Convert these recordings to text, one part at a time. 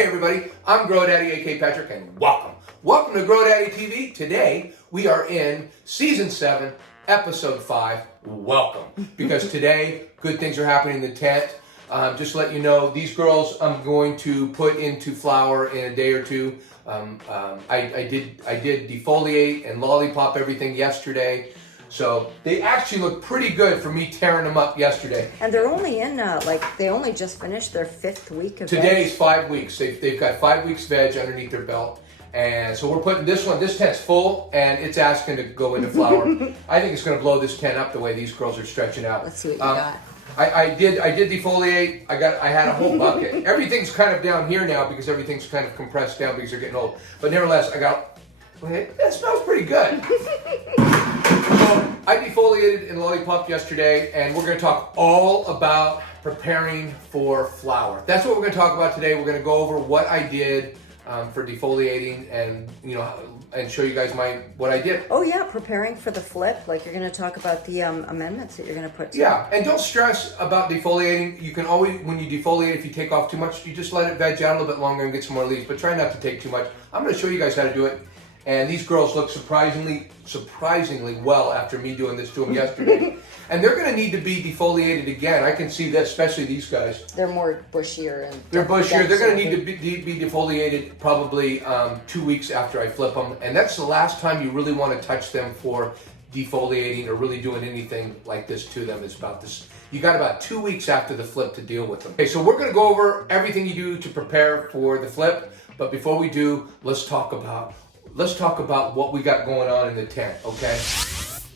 Hey everybody, I'm GrowDaddy, aka Patrick, and welcome. Welcome to GrowDaddy TV. Today we are in Season 7, Episode 5. Welcome. Because today, good things are happening in the tent. Just to let you know, these girls I'm going to put into flower in a day or two. I did defoliate and lollipop everything yesterday. So they actually look pretty good for me tearing them up yesterday. And they're only in, they only just finished their 5th week of Today's 5 weeks. They've got 5 weeks veg underneath their belt. And so we're putting this tent's full and it's asking to go into flower. I think it's going to blow this tent up the way these girls are stretching out. Let's see what you got. I did defoliate. I had a whole bucket. Everything's kind of down here now because everything's kind of compressed down because they're getting old. But nevertheless, that smells pretty good. So I defoliated and lollipop yesterday, and we're going to talk all about preparing for flower. That's what we're going to talk about today. We're going to go over what I did for defoliating, and show you guys what I did. Oh yeah, preparing for the flip. Like you're going to talk about the amendments that you're going to put. Yeah, and don't stress about defoliating. You can always, when you defoliate, if you take off too much, you just let it veg out a little bit longer and get some more leaves. But try not to take too much. I'm going to show you guys how to do it. And these girls look surprisingly well after me doing this to them yesterday. And they're going to need to be defoliated again. I can see that, especially these guys. They're more bushier and. They're bushier. They're going to need to be defoliated probably 2 weeks after I flip them. And that's the last time you really want to touch them for defoliating or really doing anything like this to them. It's about this. You got about 2 weeks after the flip to deal with them. Okay, so we're going to go over everything you do to prepare for the flip. But before we do, let's talk about what we got going on in the tent, okay?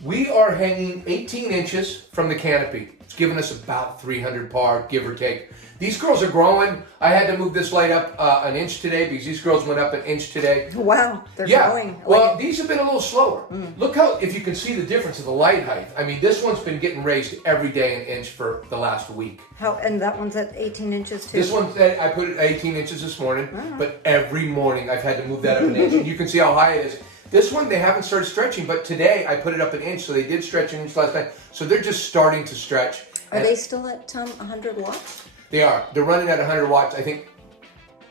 We are hanging 18 inches from the canopy. It's giving us about 300 par, give or take. These girls are growing. I had to move this light up an inch today because these girls went up an inch today. Wow, they're growing. Well, these have been a little slower. Look how, if you can see the difference of the light height. I mean, this one's been getting raised every day an inch for the last week. And that one's at 18 inches too? This one, I put it at 18 inches this morning, but every morning I've had to move that up an inch. And you can see how high it is. This one, they haven't started stretching, but today I put it up an inch, so they did stretch an inch last night. So they're just starting to stretch. Are they still at 100 watts? They are. They're running at 100 watts. I think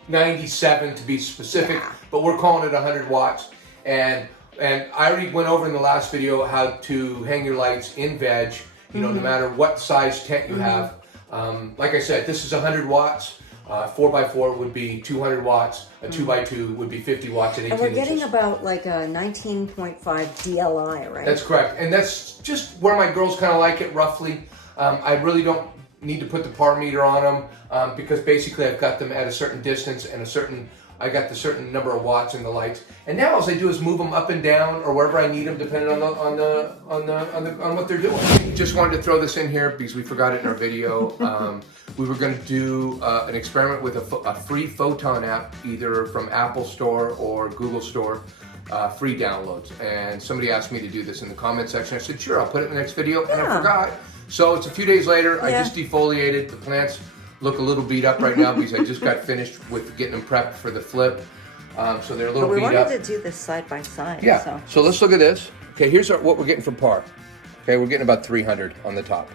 97 to be specific, but we're calling it 100 watts. And I already went over in the last video how to hang your lights in veg, no matter what size tent you have. Like I said, this is 100 watts. 4x4 would be 200 watts. A 2x2 would be 50 watts at 18 inches. And we're getting about like a 19.5 DLI, right? That's correct. And that's just where my girls kind of like it roughly. I really don't need to put the par meter on them because basically I've got them at a certain distance and I got the certain number of watts in the lights. And now all I do is move them up and down or wherever I need them, depending on what they're doing. Just wanted to throw this in here because we forgot it in our video. We were going to do an experiment with a free Photone app, either from Apple Store or Google Store, free downloads. And somebody asked me to do this in the comment section. I said, sure, I'll put it in the next video, and I forgot. So it's a few days later. I just defoliated. The plants look a little beat up right now because I just got finished with getting them prepped for the flip. So they're a little beat up. But we wanted to do this side by side. Yeah. So let's look at this. Okay, here's what we're getting for par. Okay, we're getting about 300 on the top.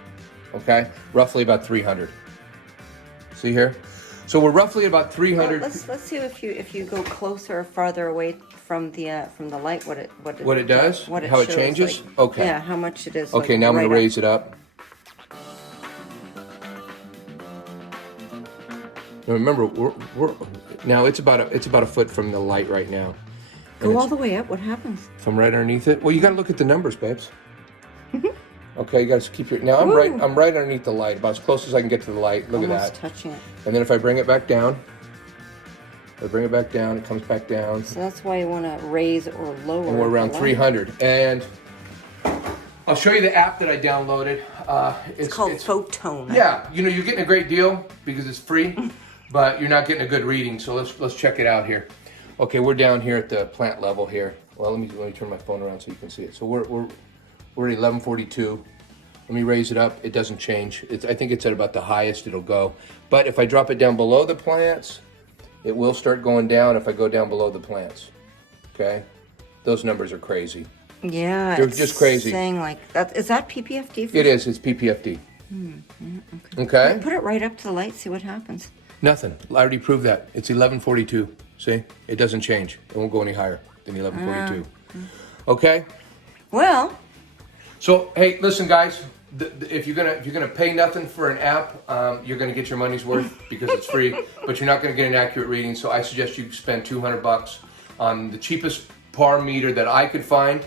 Okay, roughly about 300. See here? So we're roughly about 300. Let's see if you go closer or farther away from the light, what it does, how it changes. Like, okay. Yeah, how much it is. Okay, now I'm gonna raise it up. Now remember, now it's about a foot from the light right now. Go all the way up. What happens? If I'm right underneath it, well, you got to look at the numbers, babes. Okay, you guys keep your. Now I'm right underneath the light, about as close as I can get to the light. Look Almost at that. Touching it. And then if I bring it back down, it comes back down. So that's why you want to raise or lower. And we're around 300. And I'll show you the app that I downloaded. It's called Photone. Yeah, you're getting a great deal because it's free, but you're not getting a good reading. So let's check it out here. Okay, we're down here at the plant level here. Well, let me turn my phone around so you can see it. So we're at 1142. Let me raise it up. It doesn't change. I think it's at about the highest it'll go. But if I drop it down below the plants, it will start going down if I go down below the plants. Okay? Those numbers are crazy. Yeah, they're just crazy. Saying like that. Is that PPFD? It is. It's PPFD. Okay. Put it right up to the light. See what happens. Nothing. I already proved that. It's 1142. See? It doesn't change. It won't go any higher than 1142. Okay? Well, So, hey, listen, guys. If you're gonna pay nothing for an app, you're gonna get your money's worth because it's free, but you're not gonna get an accurate reading. So I suggest you spend $200 on the cheapest par meter that I could find,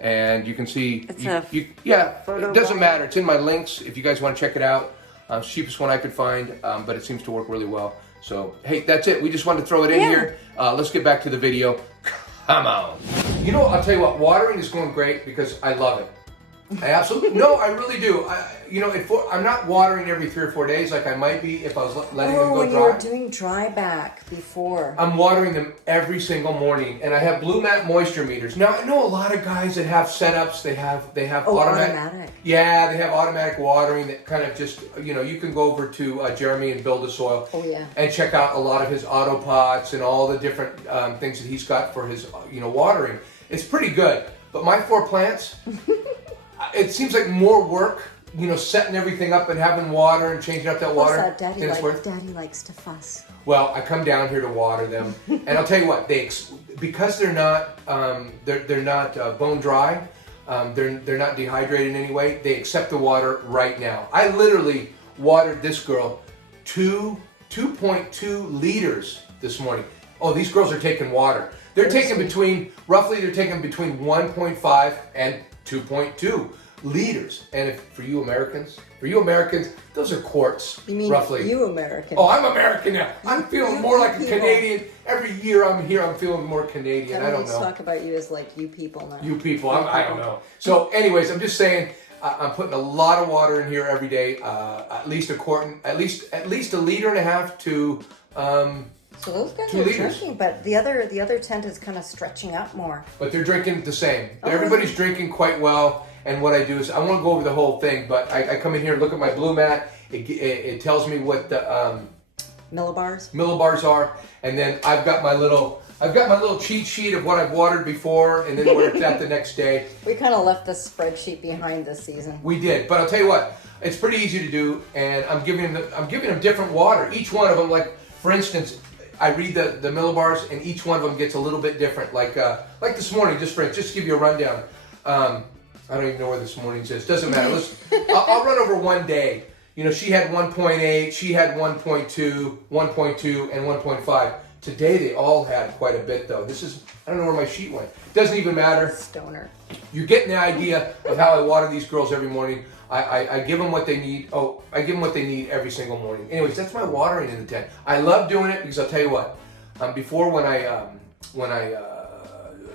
and you can see. It doesn't matter. It's in my links if you guys want to check it out. It's the cheapest one I could find, but it seems to work really well. So hey, that's it. We just wanted to throw it in here. Let's get back to the video. Come on. You know, I'll tell you what. Watering is going great because I love it. I absolutely I really do. I'm not watering every 3 or 4 days like I might be if I was letting them go when dry. you were doing dry back before. I'm watering them every single morning, and I have BluMat moisture meters. Now I know a lot of guys that have setups. They have automatic. Yeah, they have automatic watering that kind of just you can go over to Jeremy and Build a Soil. Oh yeah. And check out a lot of his auto pots and all the different things that he's got for his watering. It's pretty good, but my 4 plants. It seems like more work, setting everything up and having water and changing up that water. Daddy likes to fuss. Well, I come down here to water them, and I'll tell you what, because they're not bone dry, they're not dehydrated in any way. They accept the water right now. I literally watered this girl 2.2 liters this morning. Oh, these girls are taking water. They're taking between 1.5 and 2.2 liters. And for you Americans, those are quarts, you mean roughly. You American. Oh, I'm American now. I'm feeling more like a Canadian. Every year I'm here, I'm feeling more Canadian. I don't know. Talk about you as like you people now. You people, I don't know. So anyways, I'm just saying, I'm putting a lot of water in here every day. At least a quart, at least 1.5 liters to So those guys 2 are liters. drinking, but the other tent is kind of stretching up more. But they're drinking the same. Everybody's drinking quite well. And what I do is, I won't go over the whole thing, but I come in here and look at my BluMat. It tells me what the millibars are, and then I've got my little cheat sheet of what I've watered before, and then where it's at the next day. We kind of left this spreadsheet behind this season. We did, but I'll tell you what, it's pretty easy to do, and I'm giving them different water. Each one of them, like for instance, I read the millibars, and each one of them gets a little bit different. Like this morning, just to give you a rundown. I don't even know where this morning's is. Doesn't matter. I'll run over one day. She had 1.8, she had 1.2, 1.2, and 1.5. Today they all had quite a bit though. I don't know where my sheet went. Doesn't even matter. Stoner. You're getting the idea of how I water these girls every morning. I give them what they need. Oh, I give them what they need every single morning. Anyways, that's my watering in the tent. I love doing it because I'll tell you what. Before when I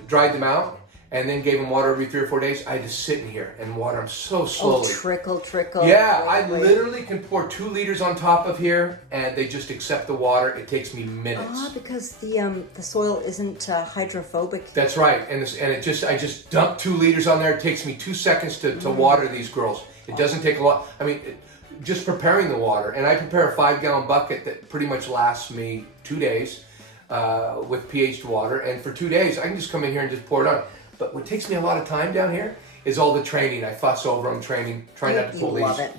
dried them out and then gave them water every 3 or 4 days, I just sit in here and water them so slowly. Oh, trickle. Yeah, I literally can pour 2 liters on top of here, and they just accept the water. It takes me minutes. Because the soil isn't hydrophobic. That's right, and I just dump 2 liters on there. It takes me 2 seconds to water these girls. It doesn't take a lot. I mean, just preparing the water, and I prepare a 5-gallon bucket that pretty much lasts me 2 days with pH'd water, and for 2 days I can just come in here and just pour it on. But what takes me a lot of time down here is all the training. I fuss over them, training, trying not to pull these. Love it.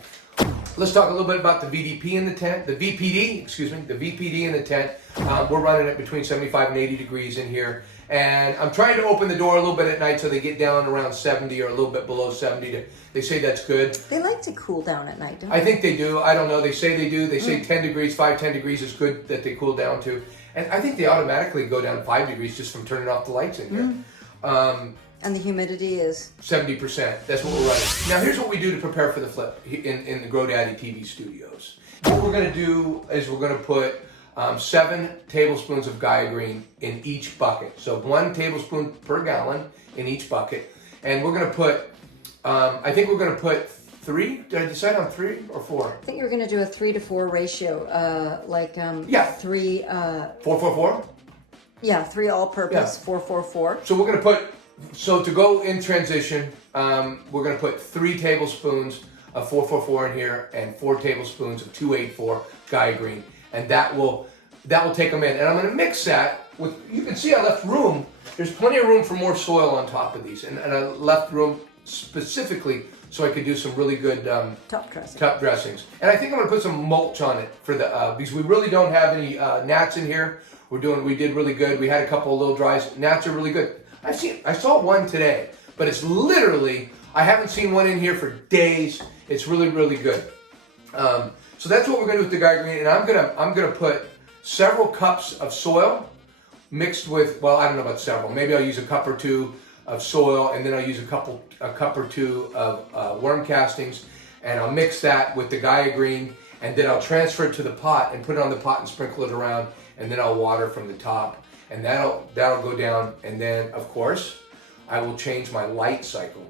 Let's talk a little bit about the VDP in the tent, the VPD in the tent. We're running it between 75 and 80 degrees in here. And I'm trying to open the door a little bit at night so they get down around 70 or a little bit below 70. They say that's good. They like to cool down at night, don't they? I think they do. I don't know. They say they do. They say 10 degrees, 10 degrees is good that they cool down to. And I think they automatically go down 5 degrees just from turning off the lights in here. And the humidity is? 70%. That's what we're running. Now here's what we do to prepare for the flip in the GrowDaddy TV studios. What we're going to do is we're going to put 7 tablespoons of Gaia Green in each bucket. So 1 tablespoon per gallon in each bucket. And we're going to put, I think we're going to put 3. Did I decide on 3 or 4? I think you're going to do a 3 to 4 ratio. 3... 4-4-4? Yeah, 3 all-purpose, 4-4-4. So we're going to put, to go in transition, we're going to put 3 tablespoons of 4-4-4 in here and 4 tablespoons of 2-8-4 Gaia Green. And that will take them in. And I'm going to mix that with, you can see I left room. There's plenty of room for more soil on top of these. And I left room specifically so I could do some really good top dressings. And I think I'm gonna put some mulch on it for the because we really don't have any gnats in here. We did really good. We had a couple of little dries. Gnats are really good. I saw one today, but it's literally, I haven't seen one in here for days. It's really, really good. So that's what we're gonna do with the Guy Green, and I'm gonna put several cups of soil mixed with, well, I don't know about several. Maybe I'll use a cup or two of soil, and then I'll use a cup or two of worm castings, and I'll mix that with the Gaia Green, and then I'll transfer it to the pot and put it on the pot and sprinkle it around, and then I'll water from the top, and that'll go down, and then of course I will change my light cycle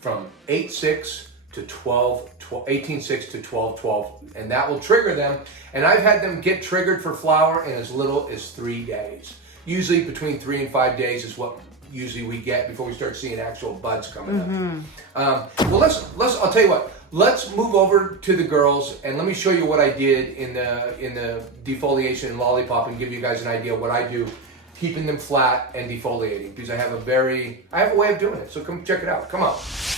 from 8/6 to 18/6 to 12/12, and that will trigger them. And I've had them get triggered for flower in as little as 3 days. Usually between 3 and 5 days is what usually we get before we start seeing actual buds coming up. Well, let's I'll tell you what. Let's move over to the girls, and let me show you what I did in the defoliation and Lollipop, and give you guys an idea of what I do, keeping them flat and defoliating, because I have a way of doing it. So come check it out. Come on.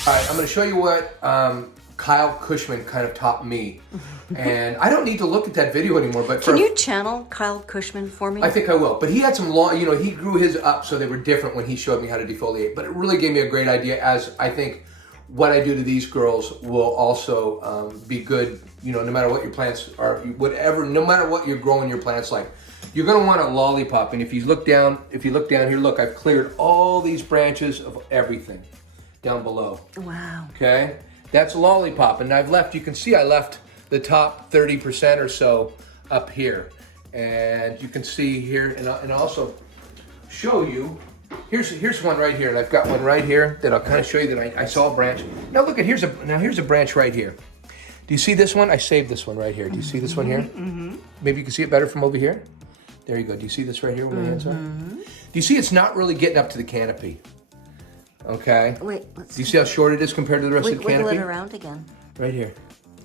All right, I'm going to show you what Kyle Cushman kind of taught me, and I don't need to look at that video anymore. But can you channel Kyle Cushman for me? I think I will. But he had some long, he grew his up so they were different when he showed me how to defoliate. But it really gave me a great idea, as I think what I do to these girls will also be good, no matter what your plants are, no matter what you're growing your plants like. You're gonna want a Lollipop, and if you look down here, look, I've cleared all these branches of everything down below. Wow. Okay, that's a Lollipop, and you can see I left the top 30% or so up here, and you can see here, and also show you. Here's one right here, and I've got one right here that I'll kind of show you that I saw a branch. Now look at here's a branch right here. Do you see this one? I saved this one right here. Do you see this one here? Mm-hmm. Maybe you can see it better from over here. There you go. Do you see this right here where my hands are? Do you see it's not really getting up to the canopy? Okay. Wait, let's do you see how short it is compared to the rest of the canopy? Wiggle it around again. Right here.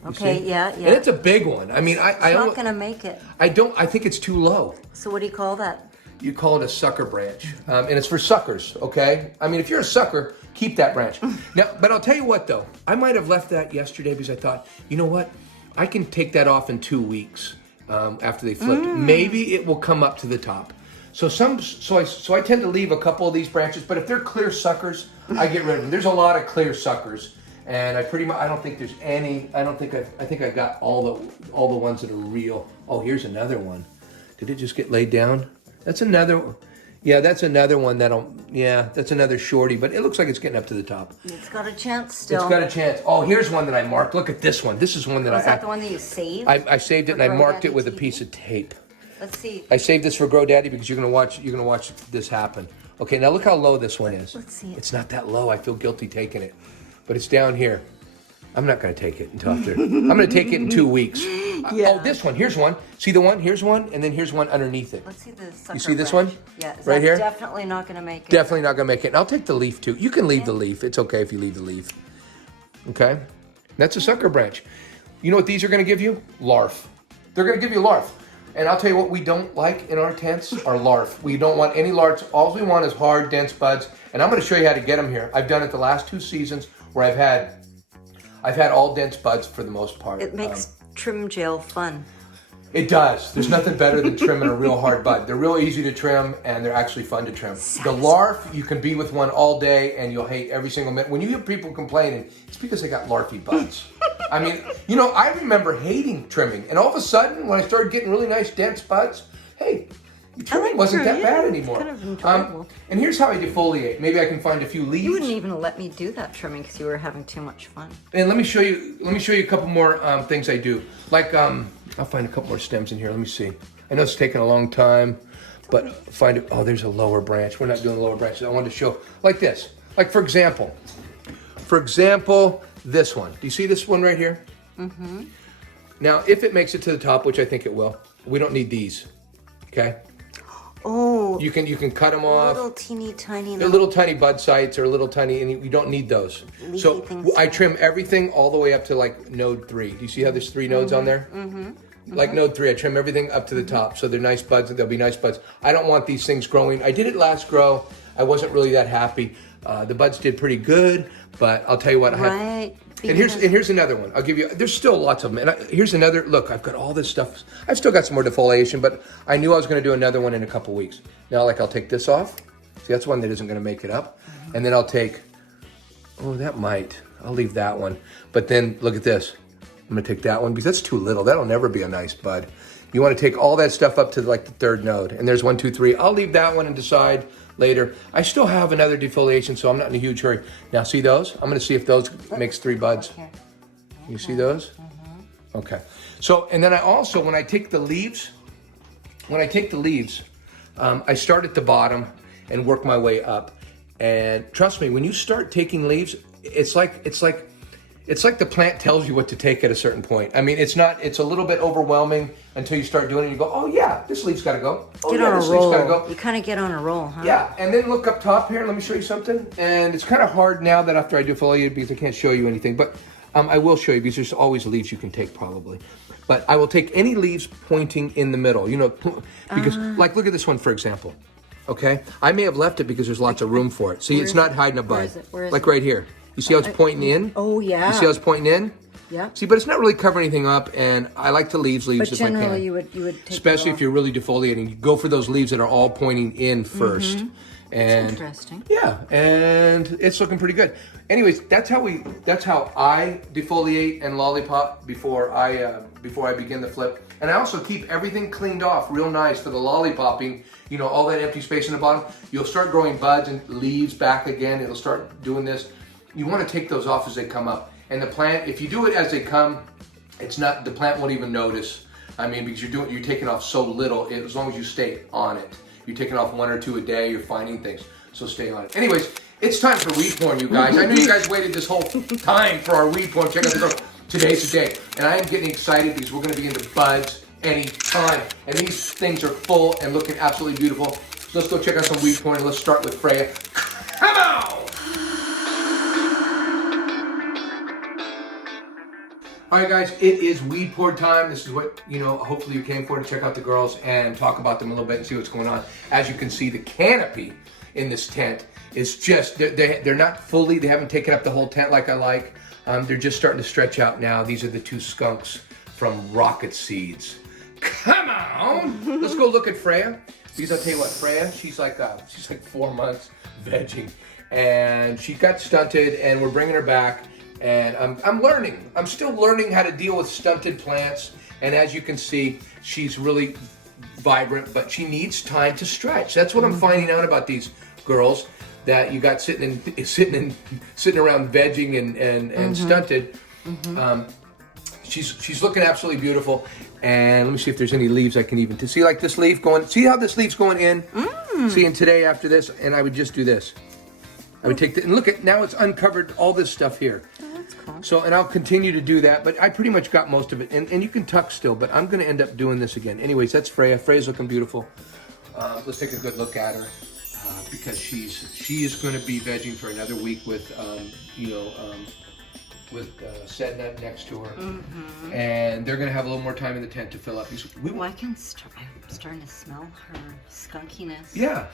Okay, yeah. And it's a big one. I mean, it's not gonna make it. I think it's too low. So what do you call that? You call it a sucker branch, and it's for suckers, okay? I mean, if you're a sucker, keep that branch. Now, but I'll tell you what, though. I might have left that yesterday because I thought, you know what? I can take that off in 2 weeks after they flipped. Maybe it will come up to the top. So I tend to leave a couple of these branches, but if they're clear suckers, I get rid of them. There's a lot of clear suckers, and I don't think there's any. I think I got all the ones that are real. Oh, here's another one. Did it just get laid down? That's another, that's another one that's another shorty, but it looks like it's getting up to the top. It's got a chance still. It's got a chance. Oh, here's one that I marked. Look at this one. This is one that Is that the one that you saved? I saved it and I marked it with a piece of tape. Let's see. I saved this for GrowDaddy because you're gonna watch this happen. Okay, now look how low this one is. Let's see it. It's not that low. I feel guilty taking it, but it's down here. I'm not gonna take it until after. I'm gonna take it in 2 weeks. Yeah. Oh, this one. Here's one. See the one? Here's one, and then here's one underneath it. Let's see the sucker You see this branch. one? Yeah. Right here? Definitely not going to make it. Definitely not going to make it. And I'll take the leaf too. You can leave the leaf. It's okay if you leave the leaf. Okay? That's a sucker branch. You know what these are going to give you? Larf. They're going to give you larf. And I'll tell you what we don't like in our tents are larf. We don't want any larfs. All we want is hard, dense buds. And I'm going to show you how to get them here. I've done it the last 2 seasons where I've had all dense buds for the most part. It makes trim gel fun. It does. There's nothing better than trimming a real hard bud. They're real easy to trim, and they're actually fun to trim. The larf, you can be with one all day, and you'll hate every single minute. When you hear people complaining, it's because they got larfy buds. I mean, I remember hating trimming, and all of a sudden, when I started getting really nice, dense buds, hey, trimming wasn't that bad anymore. It's kind of enjoyable. And here's how I defoliate. Maybe I can find a few leaves. You wouldn't even let me do that trimming because you were having too much fun. And let me show you a couple more things I do. Like I'll find a couple more stems in here. Let me see. I know it's taking a long time, but find it. Oh, there's a lower branch. We're not doing lower branches. I wanted to show like this. Like for example, this one. Do you see this one right here? Mm-hmm. Now, if it makes it to the top, which I think it will, we don't need these. Okay. Oh, you can cut them off. Little teeny tiny. They're little tiny bud sites or little tiny, and you don't need those. So I trim everything all the way up to like node 3. Do you see how there's 3 nodes on there? Mm-hmm. like node 3, I trim everything up to the top. So they're nice buds, they'll be nice buds. I don't want these things growing. I did it last grow. I wasn't really that happy. The buds did pretty good, but I'll tell you what. Right. And here's another one. I'll give you, there's still lots of them. And here's another, look, I've got all this stuff. I've still got some more defoliation, but I knew I was gonna do another one in a couple weeks. Now, like, I'll take this off. See, that's one that isn't gonna make it up. And then I'll take, oh, that might, I'll leave that one. But then, look at this. I'm gonna take that one because that's too little. That'll never be a nice bud. You wanna take all that stuff up to like the 3rd node. And there's 1, 2, 3. I'll leave that one and decide later. I still have another defoliation, so I'm not in a huge hurry. Now, see those? I'm gonna see if those makes 3 buds. You see those? Okay. So, and then I also, when I take the leaves, I start at the bottom and work my way up. And trust me, when you start taking leaves, it's like the plant tells you what to take at a certain point. I mean, it's a little bit overwhelming until you start doing it and you go, oh yeah, this leaf's gotta go. Oh Get yeah, on this a leaf's roll. gotta go. You kind of get on a roll, huh? Yeah, and then look up top here. Let me show you something. And it's kind of hard now that after I defoliate because I can't show you anything, but I will show you because there's always leaves you can take probably. But I will take any leaves pointing in the middle, you know, because like look at this one for example. Okay, I may have left it because there's lots of room for it. See, it's not hiding a bud. Where is like it? right here. You see how it's pointing in? Oh yeah. You see how it's pointing in? Yeah. See, but it's not really covering anything up, and I like to leave leaves But if I can. generally, you would take especially if you're really defoliating. You go for those leaves that are all pointing in first. And interesting. Yeah, and it's looking pretty good. Anyways, that's how I defoliate and lollipop before I begin the flip. And I also keep everything cleaned off real nice for the lollipopping. You know, all that empty space in the bottom. You'll start growing buds and leaves back again. It'll start doing this. You want to take those off as they come up. And the plant, if you do it as they come, the plant won't even notice. I mean, because you're taking off so little, as long as you stay on it. You're taking off 1 or 2 a day, you're finding things, so stay on it. Anyways, it's time for weed porn, you guys. I know you guys waited this whole time for our weed porn. Check out the girl. Today's the day. And I am getting excited because we're gonna be into buds any time. And these things are full and looking absolutely beautiful. So let's go check out some weed porn and let's start with Freyja. Come on! All right, guys, it is weed pour time. This is what, you know, hopefully you came for, to check out the girls and talk about them a little bit and see what's going on. As you can see, the canopy in this tent is just, they're not fully, they haven't taken up the whole tent like I like. They're just starting to stretch out now. These are the 2 skunks from Rocket Seeds. Come on! Let's go look at Freyja. Because I'll tell you what, Freyja, she's like 4 months vegging. And she got stunted and we're bringing her back. And I'm learning. I'm still learning how to deal with stunted plants. And as you can see, she's really vibrant, but she needs time to stretch. That's what I'm finding out about these girls that you got sitting around vegging and stunted. She's looking absolutely beautiful. And let me see if there's any leaves I can even see, like this leaf going. See how this leaf's going in? See, and today after this, and I would just do this. I would take and look at, now it's uncovered all this stuff here. Cool. So, and I'll continue to do that, but I pretty much got most of it. And you can tuck still, but I'm going to end up doing this again. Anyways, that's Freyja. Freyja's looking beautiful. Let's take a good look at her because she is going to be vegging for another week with, Sedna next to her. And they're going to have a little more time in the tent to fill up. I'm starting to smell her skunkiness. Yeah.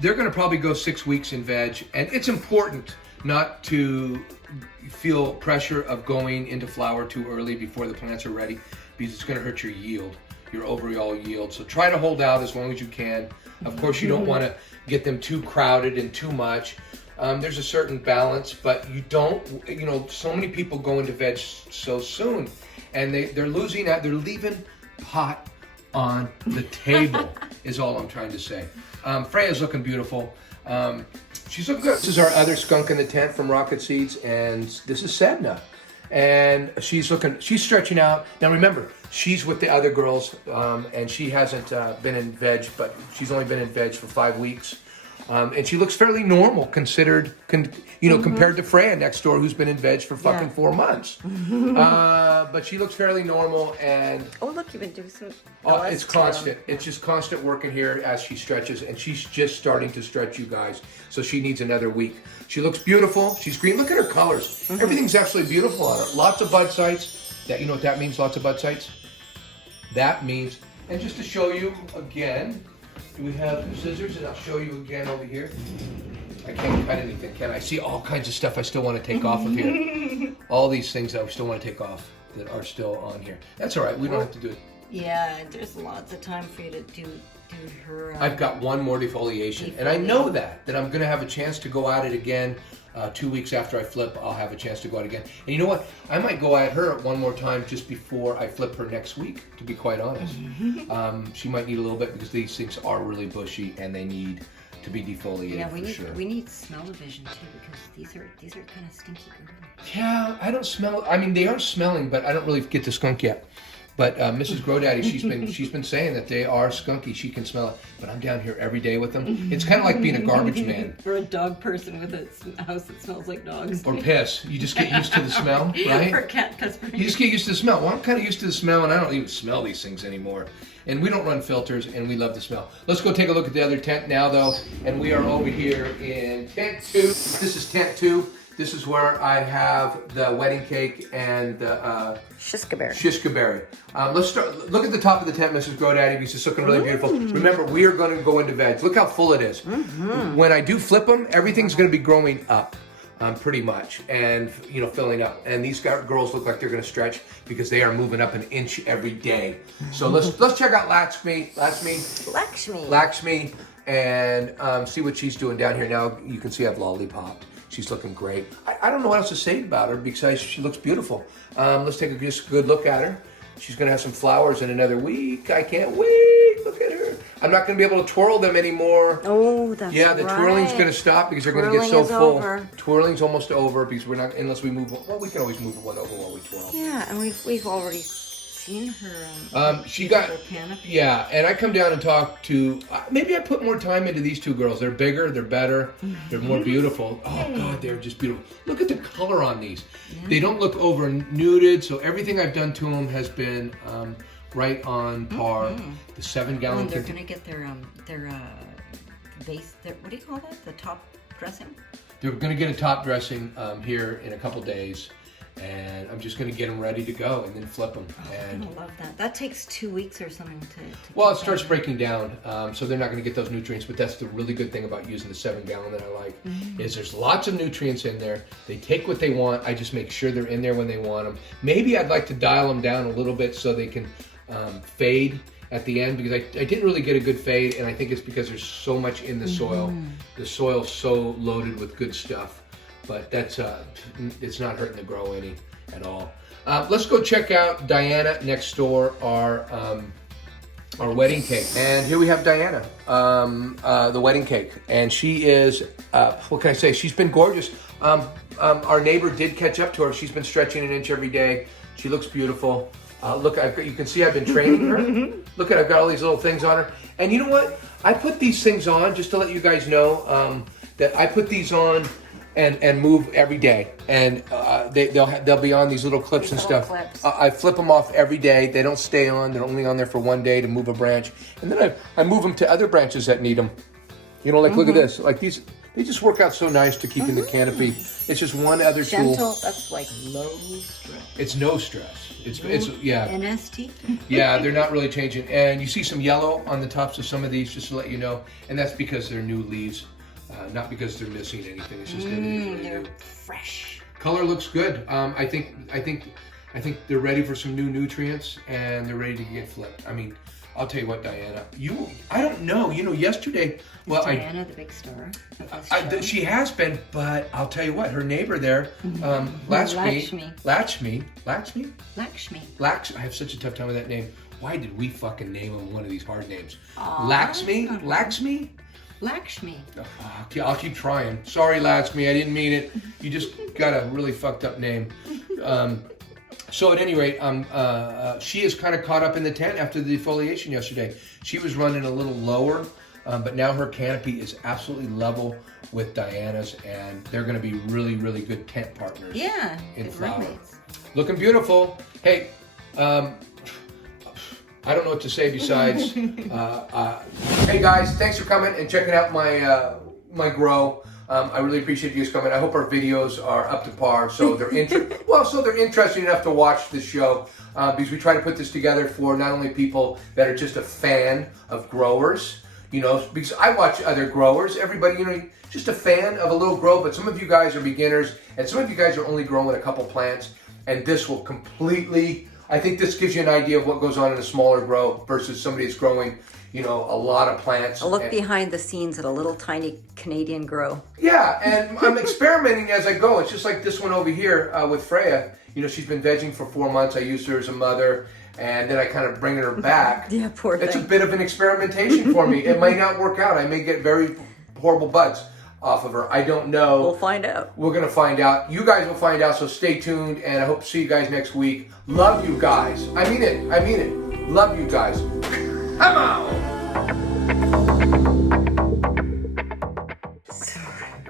They're going to probably go 6 weeks in veg. And it's important not to feel pressure of going into flower too early before the plants are ready because it's going to hurt your yield, your overall yield. So try to hold out as long as you can. Of course, you don't want to get them too crowded and too much. There's a certain balance, but you don't, so many people go into veg so soon and they're losing out, they're leaving pot on the table is all I'm trying to say. Freyja's looking beautiful. She's looking good. This is our other skunk in the tent from Rocket Seeds, and this is Sedna. And she's stretching out. Now remember, she's with the other girls, and she hasn't been in veg, but she's only been in veg for 5 weeks. And she looks fairly normal considered, compared to Freyja next door, who's been in veg for fucking 4 months. But she looks fairly normal, and oh look, you've been doing some. Oh, it's constant. It's just constant working here as she stretches, and she's just starting to stretch, you guys. So she needs another week. She looks beautiful. She's green. Look at her colors. Everything's absolutely beautiful on her. Lots of bud sites. You know what that means? Lots of bud sites. that means, and just to show you again, do we have scissors? And I'll show you again over here. I can't cut anything, can I? See all kinds of stuff I still want to take off of here. All these things that I still want to take off that are still on here. That's all right, we don't have to do it. Yeah, there's lots of time for you to do her... I've got one more defoliation, and I know that I'm going to have a chance to go at it again. 2 weeks after I flip, I'll have a chance to go at it again. And you know what? I might go at her one more time just before I flip her next week, to be quite honest. She might need a little bit because these things are really bushy and they need to be defoliated we need smell-o-vision too, because these are kind of stinky. Yeah, I don't smell. I mean, they are smelling, but I don't really get the skunk yet. But Mrs. GrowDaddy, she's been saying that they are skunky. She can smell it. But I'm down here every day with them. It's kind of like being a garbage man. Or a dog person with a house that smells like dogs. Or piss. You just get used to the smell, right? Or cat piss. You just get used to the smell. Well, I'm kind of used to the smell, and I don't even smell these things anymore. And we don't run filters, and we love the smell. Let's go take a look at the other tent now, though. And we are over here in tent 2. This is tent 2. This is where I have the wedding cake and the Shiskaberry. Let's start. Look at the top of the tent, Mrs. GrowDaddy, because it's looking really beautiful. Remember, we are going to go into veg. Look how full it is. When I do flip them, everything's going to be growing up, pretty much, and filling up. And these girls look like they're going to stretch because they are moving up an inch every day. So let's check out Lakshmi, and see what she's doing down here. Now you can see I've Lollipop. She's looking great. I don't know what else to say about her because she looks beautiful. Let's take a just good look at her. She's going to have some flowers in another week. I can't wait. Look at her. I'm not going to be able to twirl them anymore. Oh, that's right. Yeah, the twirling's going to stop because they're going to get so full. Twirling's almost over because we're not, unless we move. Well, we can always move one over while we twirl. Yeah, and we've already seen her. She got her canopy. Yeah, and I come down and talk to. Maybe I put more time into these two girls. They're bigger, they're better, they're more beautiful. Oh God, they're just beautiful. Look at the color on these. Yeah. They don't look over nuded, so everything I've done to them has been right on par. The 7-gallon. And they're gonna get their base. What do you call that? The top dressing. They're gonna get a top dressing here in a couple days. And I'm just going to get them ready to go and then flip them. And I love that. That takes 2 weeks or something to well, it starts breaking down, so they're not going to get those nutrients. But that's the really good thing about using the 7-gallon that I like, is there's lots of nutrients in there. They take what they want. I just make sure they're in there when they want them. Maybe I'd like to dial them down a little bit so they can fade at the end, because I didn't really get a good fade, and I think it's because there's so much in the soil. The soil's so loaded with good stuff. But that's it's not hurting to grow any at all. Let's go check out Diana next door, our wedding cake. And here we have Diana, the wedding cake, and she is what can I say? She's been gorgeous. Our neighbor did catch up to her. She's been stretching an inch every day. She looks beautiful. Look, you can see I've been training her. Look at, I've got all these little things on her. And you know what? I put these things on just to let you guys know that I put these on and move every day, and they'll be on these little clips and stuff. I flip them off every day. They don't stay on. They're only on there for one day to move a branch, and then I move them to other branches that need them. Like look at this. Like these, they just work out so nice to keep in the canopy. It's just one other gentle tool. That's like low stress. It's no stress. It's yeah. NST. Yeah, they're not really changing, and you see some yellow on the tops of some of these, just to let you know, and that's because they're new leaves. Not because they're missing anything. It's just everything's they're new. fresh. Color looks good. I think they're ready for some new nutrients, and they're ready to get flipped. I mean, I'll tell you what, Diana. I don't know. Yesterday. Well, Diana, the big star. She has been, but I'll tell you what. Her neighbor there, Lakshmi. I have such a tough time with that name. Why did we fucking name him one of these hard names? Lakshmi. Lakshmi. Oh, I'll keep trying. Sorry, Lakshmi, I didn't mean it. You just got a really fucked up name. So at any rate, she is kind of caught up in the tent after the defoliation yesterday. She was running a little lower, but now her canopy is absolutely level with Diana's, and they're going to be really, really good tent partners. Yeah, in good flower. roommates. Looking beautiful. Hey, I don't know what to say besides, hey guys, thanks for coming and checking out my my grow. I really appreciate you guys coming. I hope our videos are up to par, so they're they're interesting enough to watch the show, because we try to put this together for not only people that are just a fan of growers, you know, because I watch other growers, everybody, you know, just a fan of a little grow, but some of you guys are beginners, and some of you guys are only growing a couple plants, and this will completely, I think this gives you an idea of what goes on in a smaller grow versus somebody that's growing, you know, a lot of plants. A look behind the scenes at a little tiny Canadian grow. Yeah, and I'm experimenting as I go. It's just like this one over here with Freyja. You know, she's been vegging for 4 months. I used her as a mother, and then I kind of bring her back. Yeah, poor thing. It's a bit of an experimentation for me. It might not work out. I may get very horrible buds off of her. I don't know. We'll find out. We're going to find out. You guys will find out, so stay tuned, and I hope to see you guys next week. Love you guys. I mean it. I mean it. Love you guys. Come on.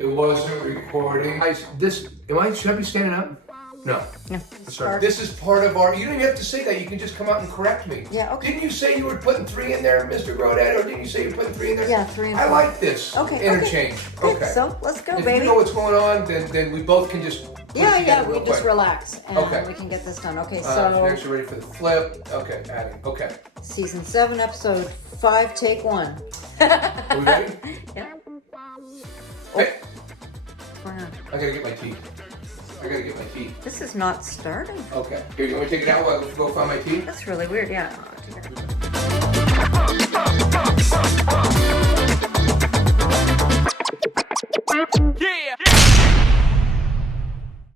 It wasn't recording. Should I be standing up? No. No. Sorry. This is part of our, you don't even have to say that. You can just come out and correct me. Yeah, okay. Didn't you say you were putting 3 in there, Mr. GrowDaddy, or didn't you say you were putting 3 in there? Yeah, 3 and 4. I like this interchange. Okay. So let's go, if baby. you know what's going on, then we both can just put it together real we just quick. relax and we can get this done. Okay, so next we're ready for the flip. Okay, adding. Okay. Season 7, episode 5, take 1. Are we ready? Yeah. Hey, Wow. I gotta get my tea. This is not starting. Okay. Here, you want me to take it out while I go find my tea? That's really weird, yeah.